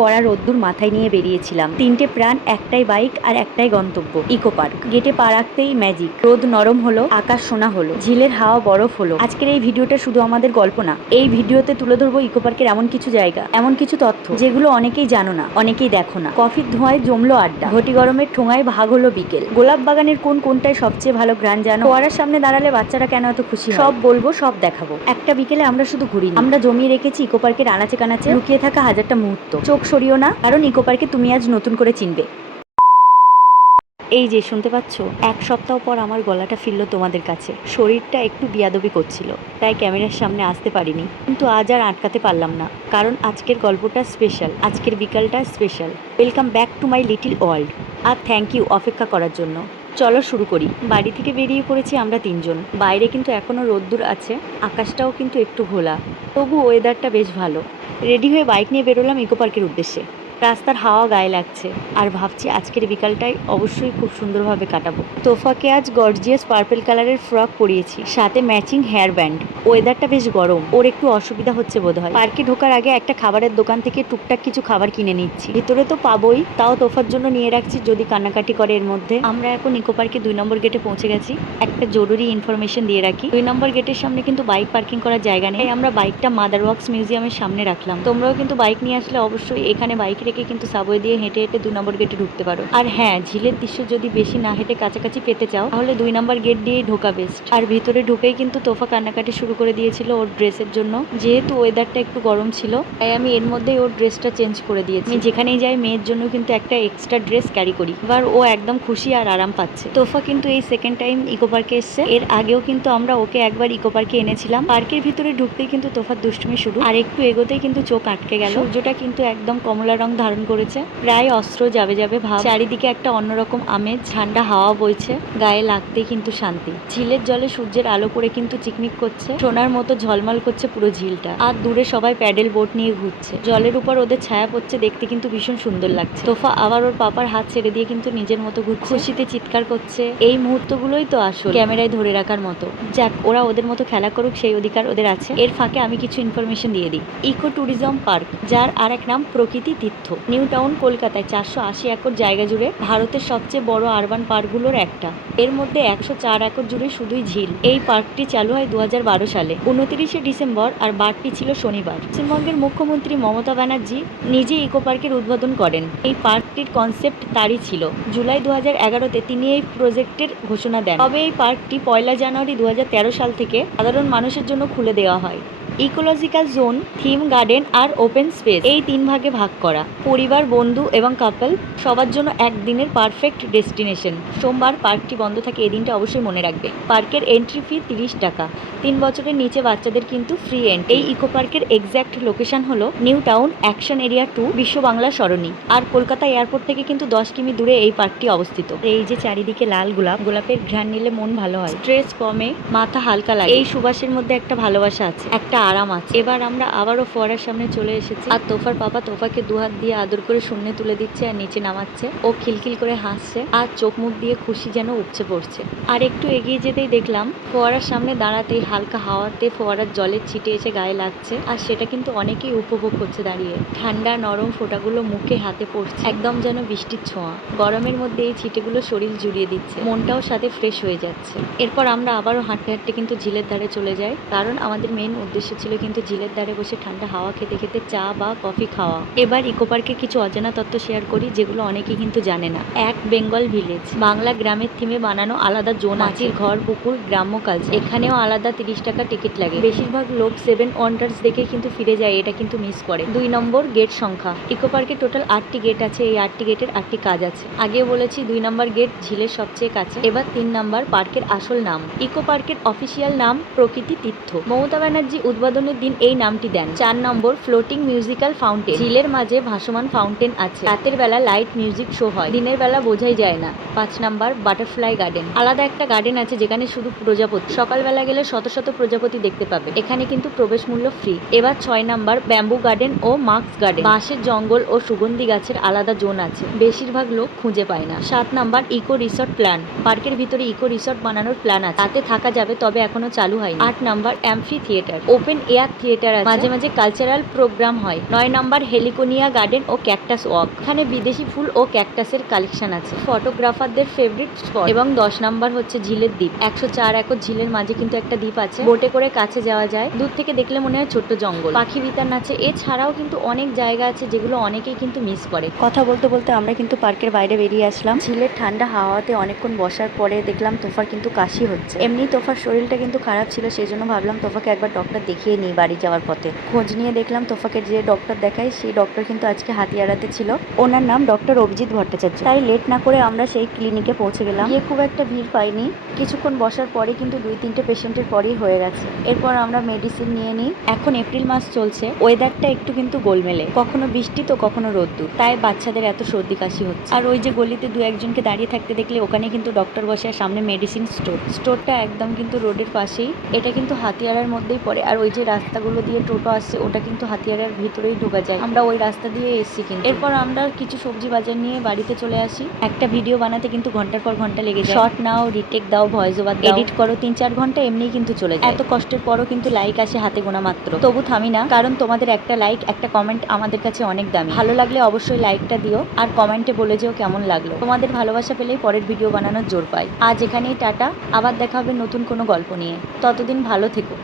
কড়া রোদ্দুর মাথায় নিয়ে বেরিয়েছিলাম। 3টে প্রাণ, একটাই বাইক আর একটাই গন্তব্য, ইকো পার্ক। গেটে পা রাখতেই ম্যাজিক। রোদ নরম হলো, আকাশ সোনা হলো, ঝিলের হাওয়া বরফ হলো। আজকের এই ভিডিওটা শুধু আমাদের গল্প না, এই ভিডিওতে তুলে ধরবো ইকো পার্কের এমন কিছু জায়গা, এমন কিছু তথ্য যেগুলো অনেকেই জানো না, অনেকেই দেখো না। কফির ধোঁয়ায় জমলো আড্ডা, ঘটি গরমের ঠোঙায় ভাগ হলো বিকেল। গোলাপ বাগানের কোনটায় সবচেয়ে ভালো ঘ্রাণ জানো, ফোয়ারার সামনে দাঁড়ালে বাচ্চারা কেন এত খুশি হয়, সব বলবো, সব দেখাবো। একটা বিকেলে আমরা শুধু ঘুরিনি, আমরা জমিয়ে রেখেছি ইকো পার্কের আনাচে কানাচে লুকিয়ে থাকা হাজারটা মুহূর্ত। চোখ সরিও না, কারণ ইকো পার্কে তুমি আজ নতুন করে চিনবে। এই যে শুনতে পাচ্ছ, 1 সপ্তাহ পর আমার গলাটা ফিরলো তোমাদের কাছে। শরীরটা একটু বিয়াদবি করছিল, তাই ক্যামেরার সামনে আসতে পারিনি, কিন্তু আজ আর আটকাতে পারলাম না, কারণ আজকের গল্পটা স্পেশাল, আজকের বিকালটা special. Welcome back to my little world. আর থ্যাংক ইউ অপেক্ষা করার জন্য। চলো শুরু করি। বাড়ি থেকে বেরিয়ে পড়েছি আমরা 3জন। বাইরে কিন্তু এখনো রোদ্দুর আছে, আকাশটাও কিন্তু একটু ঘোলা, তবু ওয়েদারটা বেশ ভালো। রেডি হয়ে বাইক নিয়ে বেরোলাম ইকো পার্কের উদ্দেশ্যে। রাস্তার হাওয়া গায়ে লাগছে, আর ভাবছি আজকের বিকালটাই অবশ্যই খুব সুন্দরভাবে কাটাবো। তোফাকে আজ গর্জিয়াস পার্পল কালারের ফ্রক পরিয়েছি, সাথে ম্যাচিং হেয়ার ব্যান্ড। ওয়েদারটা বেশ গরম, ওর একটু অসুবিধা হচ্ছে বোধহয়। পার্কে ঢোকার আগে একটা খাবারের দোকান থেকে টুকটাক কিছু খাবার কিনে নিচ্ছি। ভিতরে তো পাবোই, তাও তোফার জন্য নিয়ে রাখছি যদি কান্নাকাটি করে এর মধ্যে। আমরা এখন ইকো পার্কে 2 নম্বর গেটে পৌঁছে গেছি। একটা জরুরি ইনফরমেশন দিয়ে রাখি, 2 নম্বর গেটের সামনে কিন্তু বাইক পার্কিং করার জায়গা নেই। আমরা বাইকটা মাদার ওয়ার্কস মিউজিয়ামের সামনে রাখলাম। তোমরাও কিন্তু বাইক নিয়ে আসলে অবশ্যই এখানে বাইক রেখে কিন্তু সাবওয়ে দিয়ে হেঁটে হেঁটে 2 নম্বর গেটে ঢুকতে পারো। আর হ্যাঁ, ঝিলের দৃশ্য যদি বেশি না হেঁটে কাছাকাছি পেতে চাও, তাহলে 2 নম্বর গেট দিয়েই ঢোকা বেস্ট। আর ভিতরে ঢুকেই কিন্তু তোফা কান্নাকাটি শুরু করে দিয়েছিল ওর ড্রেসের জন্য। যেহেতু ওয়েদারটা একটু গরম ছিল, তাই আমি এর মধ্যেই ওর ড্রেসটা চেঞ্জ করে দিয়েছি। আমি যেখানেই যাই মেয়ের জন্য কিন্তু একটা এক্সট্রা ড্রেস ক্যারি করি। এবার ও একদম খুশি আর আরাম পাচ্ছে। তোফা কিন্তু এই সেকেন্ড টাইম ইকো পার্কে এসছে। এর আগেও কিন্তু আমরা ওকে একবার ইকো পার্কে এনেছিলাম। পার্কের ভিতরে ঢুকতেই কিন্তু তোফার দুষ্টুমি শুরু, আর একটু এগোতেই কিন্তু চোখ আটকে গেল। সূর্যটা কিন্তু একদম কমলা রং ধারণ করেছে, প্রায় অস্ত্র যাবে যাবে ভাব। চারিদিকে একটা অন্যরকম আমেজ, ঠান্ডা হাওয়া বইছে, গায়ে লাগতেই কিন্তু শান্তি। ঝিলের জলে সূর্যের আলো পড়ে কিন্তু চিকমিক করছে, সোনার মতো ঝলমল করছে পুরো ঝিলটা। আর দূরে সবাই প্যাডেল বোট নিয়ে ঘুরছে, জলের উপর ওদের ছায়া পড়ছে, দেখতে কিন্তু ভীষণ সুন্দর লাগছে। তোফা আবার ওর পাপার হাত ছেড়ে দিয়ে কিন্তু নিজের মতো ঘুরছে, খুশিতে চিৎকার করছে। এই মুহূর্তগুলোই তো আসল ক্যামেরায় ধরে রাখার মতো। যাক, ওরা ওদের মতো খেলা করুক, সেই অধিকার ওদের আছে। এর ফাঁকে আমি কিছু ইনফরমেশন দিয়ে দিই। ইকো ট্যুরিজম পার্ক, যার আর এক নাম প্রকৃতি তীর্থ, নিউ টাউন কলকাতায় 480 একর জায়গা জুড়ে ভারতের সবচেয়ে বড় আরবান পার্কগুলোর একটা। এর মধ্যে 104 একর জুড়ে শুধুই ঝিল। এই পার্কটি চালু হয় 2012 সালে 29শে ডিসেম্বর, আর বারটি ছিল শনিবার। পশ্চিমবঙ্গের মুখ্যমন্ত্রী মমতা ব্যানার্জি নিজে ইকো পার্কের উদ্বোধন করেন। এই পার্কটির কনসেপ্ট তারই ছিল। জুলাই 2011-তে তিনি এই প্রজেক্টের ঘোষণা দেন। তবে এই পার্কটি 1 জানুয়ারি 2013 সাল থেকে সাধারণ মানুষের জন্য খুলে দেওয়া হয়। ইকোলজিক্যাল জোন, থিম গার্ডেন আর ওপেন স্পেস, এই 3 ভাগে ভাগ করা। পরিবার, বন্ধু এবং কাপল সবার জন্য একদিনের পারফেক্ট ডেস্টিনেশন। সোমবার পার্কটি বন্ধ থাকে, এই দিনটা অবশ্যই মনে রাখবে। পার্কের এন্ট্রি ফি 30 টাকা। 3 বছরের নিচে বাচ্চাদের কিন্তু ফ্রি এন্ট্রি। এই ইকো পার্কের এক্স্যাক্ট লোকেশন হলো নিউ টাউন অ্যাকশন এরিয়া 2, বিশ্ব বাংলা সরণি। আর কলকাতা এয়ারপোর্ট থেকে কিন্তু 10 কিমি দূরে এই পার্কটি অবস্থিত। এই যে চারিদিকে লাল গোলাপ, গোলাপের ঘ্রাণ নিলে মন ভালো হয়, স্ট্রেস কমে, মাথা হালকা লাগে। এই সুবাসের মধ্যে একটা ভালোবাসা আছে, একটা আরাম আছে। এবার আমরা আবারও ফোয়ারার সামনে চলে এসেছি, আর তোফার পাপা তোফাকে 2 হাত দিয়ে আদর করে শূন্যে তুলে দিচ্ছে আর নিচে নামাচ্ছে। ও খিলখিল করে হাসছে, আর চোখ মুখ দিয়ে খুশি যেন উপচে পড়ছে। আর একটু এগিয়ে যেতেই দেখলাম ফোয়ারার সামনে দাঁড়াতেই হালকা হাওয়াতে ফোয়ারার জলের ছিটে এসে গায়ে লাগছে, আর সেটা কিন্তু অনেকেই উপভোগ করছে দাঁড়িয়ে। ঠান্ডা নরম ফোঁটাগুলো মুখে হাতে পড়ছে, একদম যেন বৃষ্টির ছোঁয়া। গরমের মধ্যে এই ছিটেগুলো শরীর জুড়িয়ে দিচ্ছে, মনটাও সাথে ফ্রেশ হয়ে যাচ্ছে। এরপর আমরা আবারও হাঁটতে হাঁটতে কিন্তু ঝিলের ধারে চলে যাই, কারণ আমাদের মেন উদ্দেশ্য ছিল কিন্তু ঝিলের ধারে বসে ঠান্ডা হাওয়া খেতে খেতে চা বা কফি খাওয়া। এবার ইকো পার্কে কিছু অজানা তথ্য শেয়ার করি, যেগুলো অনেকেই কিন্তু জানে না। 1, বেঙ্গল ভিলেজ, বাংলা গ্রামের থিমে বানানো আলাদা জোন আছে। ঘর, পুকুর, গ্রাম্য কালচার, এখানেও আলাদা 30 টাকা টিকিট লাগে। বেশিরভাগ লোক 7 ওয়ান্ডার্স দেখে কিন্তু ফিরে যায়, এটা কিন্তু মিস করে। 2 নম্বর গেট সংখ্যা। ইকো পার্কে টোটাল 8টি গেট আছে। এই 8টি গেটের 8টি কাজ আছে। আগেও বলেছি 2 নম্বর গেট ঝিলের সবচেয়ে কাছে। এবার 3 নম্বর, পার্কের আসল নাম। ইকো পার্কের অফিসিয়াল নাম প্রকৃতি তীর্থ। মমতা ব্যানার্জি উদ্বোধনের দিন এই নামটি দেন। 4 নম্বর, ফ্লোটিং মিউজিক্যাল ফাউন্টেন। ঝিলের মাঝে ভাসমান ফাউন্টেন আছে। রাতের বেলা লাইট মিউজিক শো হয়, দিনের বেলা বোঝাই যায় না। 5 নম্বর, বাটারফ্লাই গার্ডেন। আলাদা একটা গার্ডেন আছে যেখানে শুধু প্রজাপতি। সকালবেলা গেলে শত শত প্রজাপতি দেখতে পাবে। এখানে কিন্তু প্রবেশ মূল্য ফ্রি। এবার 6 নম্বর, ব্যাম্বু গার্ডেন ও মাস্ক গার্ডেন। বাঁশের জঙ্গল ও সুগন্ধি গাছের আলাদা জোন আছে, বেশিরভাগ লোক খুঁজে পায় না। 7 নম্বর, ইকো রিসর্ট প্ল্যান। পার্কের ভিতরে ইকো রিসর্ট বানানোর প্ল্যান আছে, তাতে থাকা যাবে, তবে এখনো চালু হয়নি। 8 নম্বর, amphitheatre. Open open air theatre আছে, মাঝে মাঝে কালচারাল প্রোগ্রাম হয়। 9 নম্বর হেলিকোনিয়া গার্ডেন ও ক্যাকটাস ওয়াক, এখানে বিদেশি ফুল ও ক্যাকটাসের কালেকশন আছে, ফটোগ্রাফারদের ফেভারিট স্পট। এবং 10 নম্বর হচ্ছে ঝিলের দ্বীপ। 104 একর ঝিলের মাঝে কিন্তু একটা দ্বীপ আছে, বোটে করে কাছে যাওয়া যায়, দূর থেকে দেখলে মনে হয় ছোট্ট জঙ্গল, পাখি বিতান আছে। এছাড়াও কিন্তু অনেক জায়গা আছে যেগুলো অনেকেই কিন্তু মিস করে। কথা বলতে বলতে আমরা কিন্তু পার্কের বাইরে বেরিয়ে আসলাম। ঝিলের ঠান্ডা হাওয়াতে অনেকক্ষণ বসার পরে দেখলাম তোফার কিন্তু কাশি হচ্ছে। এমনি তোফার শরীরটা কিন্তু খারাপ ছিল, সেই জন্য ভাবলাম তোফাকে একবার ডক্টর দেখিয়ে নিই বাড়ি যাওয়ার পথে। খোঁজ নিয়ে দেখলাম তোফাকে যে ডক্টর দেখায় সেই ডক্টর কিন্তু আজকে হাতিয়ারাতে ছিল। ওনার নাম ডক্টর অভিজিৎ ভট্টাচার্য। তাই লেট না করে আমরা সেই ক্লিনিকে পৌঁছে গেলাম। গিয়ে খুব একটা ভিড় পাইনি, কিছুক্ষণ বসার পরে কিন্তু 2-3টে পেশেন্টের পরেই হয়ে গেছে। এরপর আমরা মেডিসিন নিয়ে নিই। এখন এপ্রিল মাস চলছে, ওয়েদারটা একটু কিন্তু গোলমেলে, কখনো বৃষ্টি তো কখনো রোদ্দুর, তাই বাচ্চাদের এত সর্দি কাশি হচ্ছে। আর ওই যে গলিতে 2-1জনকে দাঁড়িয়ে থাকতে দেখলে ওখানে কিন্তু ডক্টর বসে, আর সামনে মেডিসিন স্টোরটা একদম কিন্তু রোডের পাশেই। এটা কিন্তু হাতিয়ারার মধ্যেই পড়ে। আর ওই যে রাস্তাগুলো দিয়ে টোটো আসছে ওটা কিন্তু হাতিয়ারার ভিতরেই ঢোকা যায়, আমরা ওই রাস্তা দিয়ে এসেছি কিন্তু। এরপর আমরা কিছু সবজি বাজার নিয়ে বাড়িতে চলে আসি। একটা ভিডিও বানাতে কিন্তু ঘন্টার পর ঘন্টা লেগে যায়। শর্ট নাও, রিটেক দাও, ভয়েস ওভার এডিট করো, 3-4 ঘন্টা এমনিই কিন্তু চলে যায়। এত কষ্টের পরও কিন্তু লাইক আসে হাতে গোনা মাত্র, তবু থামি না, কারণ তোমাদের একটা লাইক, একটা কমেন্ট আমাদের কাছে অনেক দামি। ভালো লাগলে অবশ্যই লাইকটা দিও, আর কমেন্টে বলে যেও কেমন লাগলো। তোমাদের ভালোবাসা পেলেই পরের ভিডিও বানানোর জোর পাই। আজ এখানেই টাটা, আবার দেখা হবে নতুন কোনো গল্প নিয়ে। ততদিন ভালো থেকো।